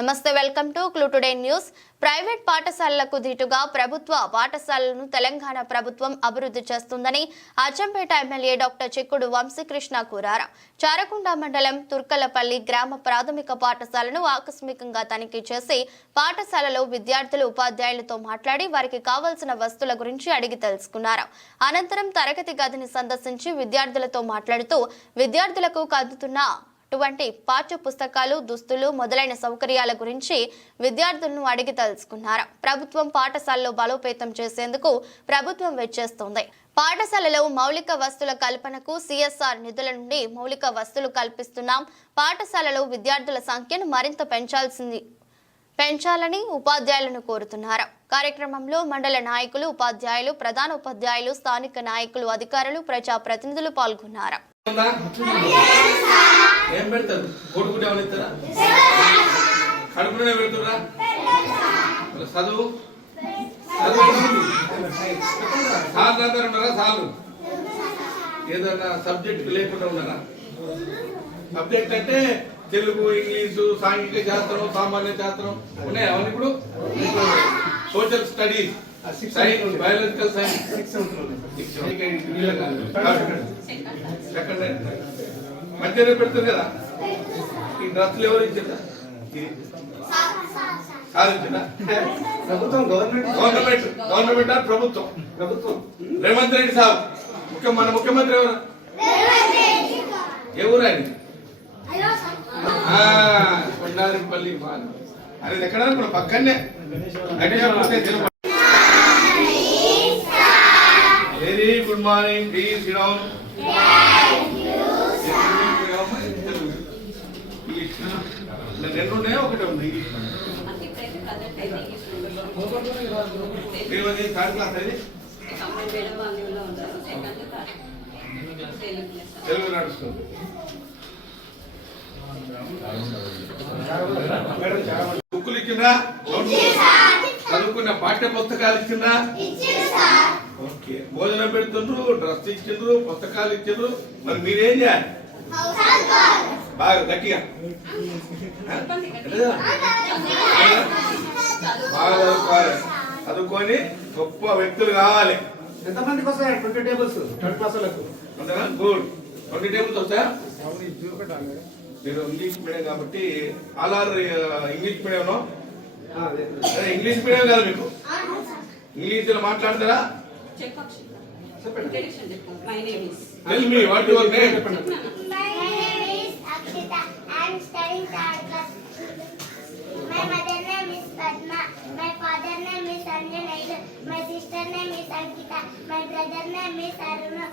నమస్తే, welcome to clue today news. Private పాఠశాలలకు ధీటుగా ప్రభుత్వ పాఠశాలలను తెలంగాణ ప్రభుత్వం అభివృద్ధి చేస్తుందని అచ్చంపేట ఎమ్మెల్యే డాక్టర్ చిక్కుడు వంశీకృష్ణ కోరారు. చారకొండ మండలం తుర్కలపల్లి గ్రామ ప్రాథమిక పాఠశాలను ఆకస్మికంగా తనిఖీ చేసి పాఠశాలలో విద్యార్థులు ఉపాధ్యాయులతో మాట్లాడి వారికి కావాల్సిన వస్తువుల గురించి అడిగి తెలుసుకున్నారు. అనంతరం తరగతి గదిని సందర్శించి విద్యార్థులతో మాట్లాడుతూ విద్యార్థులకు కదుతున్న పాఠ్య పుస్తకాలు, దుస్తులు మొదలైన సౌకర్యాల గురించి విద్యార్థులను అడిగి తెలుసుకున్నారు. ప్రభుత్వం పాఠశాలలో బలోపేతం చేసేందుకు ప్రభుత్వం వెచ్చేస్తోంది. పాఠశాలలో మౌలిక వస్తువుల కల్పనకు సిఎస్ఆర్ నిధుల నుండి మౌలిక వస్తువులు కల్పిస్తున్నాం. పాఠశాలలో విద్యార్థుల సంఖ్యను మరింత పెంచాలని ఉపాధ్యాయులను కోరుతున్నారు. కార్యక్రమంలో మండల నాయకులు, ఉపాధ్యాయులు, ప్రధాన ఉపాధ్యాయులు, స్థానిక నాయకులు, అధికారులు, ప్రజా ప్రతినిధులు పాల్గొన్నారు. ఏం పెడతారు? కొడుకుంటే ఏమైనా ఇస్తారా? కడుపునే పెడుతురా? చదువు సార్లు ఉన్నారా? సార్లు ఏదన్నా సబ్జెక్ట్ లేకుండా ఉన్నారా? సబ్జెక్ట్ అంటే తెలుగు, ఇంగ్లీషు, సాంఘిక శాస్త్రం, సామాన్య శాస్త్రం ఉన్నాయా? అవన్నీ ఇప్పుడు social studies, science, biological science second మధ్యలో పెడుతుంది కదా. ఈ డ్రస్సులు ఎవరు ఇచ్చిందా? సాధించిందా? గవర్నమెంట్ ప్రభుత్వం రేవంత్ రెడ్డి సాబ్ మన ముఖ్యమంత్రి ఎవరు? ఏ ఊరు ఆయన? కొండారిపల్లి అనేది ఎక్కడ? మన పక్కనే. Very good morning. Please SIT down. రెండు ఉన్నాయా? ఒకటే ఉంది. థర్డ్ క్లాస్ అది తెలుగు నడుస్తుంది. బుక్కులు ఇచ్చిండ్రా? చదువుకున్న పాఠ్య పుస్తకాలు ఇచ్చిండ్రా? ఓకే. భోజనం పెడుతుండ్రు, డ్రెస్ ఇచ్చిండ్రు, పుస్తకాలు ఇచ్చిండ్రు. మరి మీరేం చేయాలి? బాగా గట్టిగా బాగా చదువుకోవాలి. చదువుకొని గొప్ప వ్యక్తులు కావాలి. ఎంతమందికి వస్తాయి 20 టేబుల్స్ థర్డ్ క్లాసులకు? గుడ్. 20 టేబుల్స్ వస్తాయా? మీరు ఇంగ్లీష్ మీడియం కాబట్టి all English medium. English medium కదా మీకు? ఇంగ్లీష్ లో మాట్లాడతారా? Tell me what your name? My name is Akshita. I am studying third class. My mother name is Padma. My father name is Sanjay Naidu. My sister name is Ankita. My brother name is Aruna.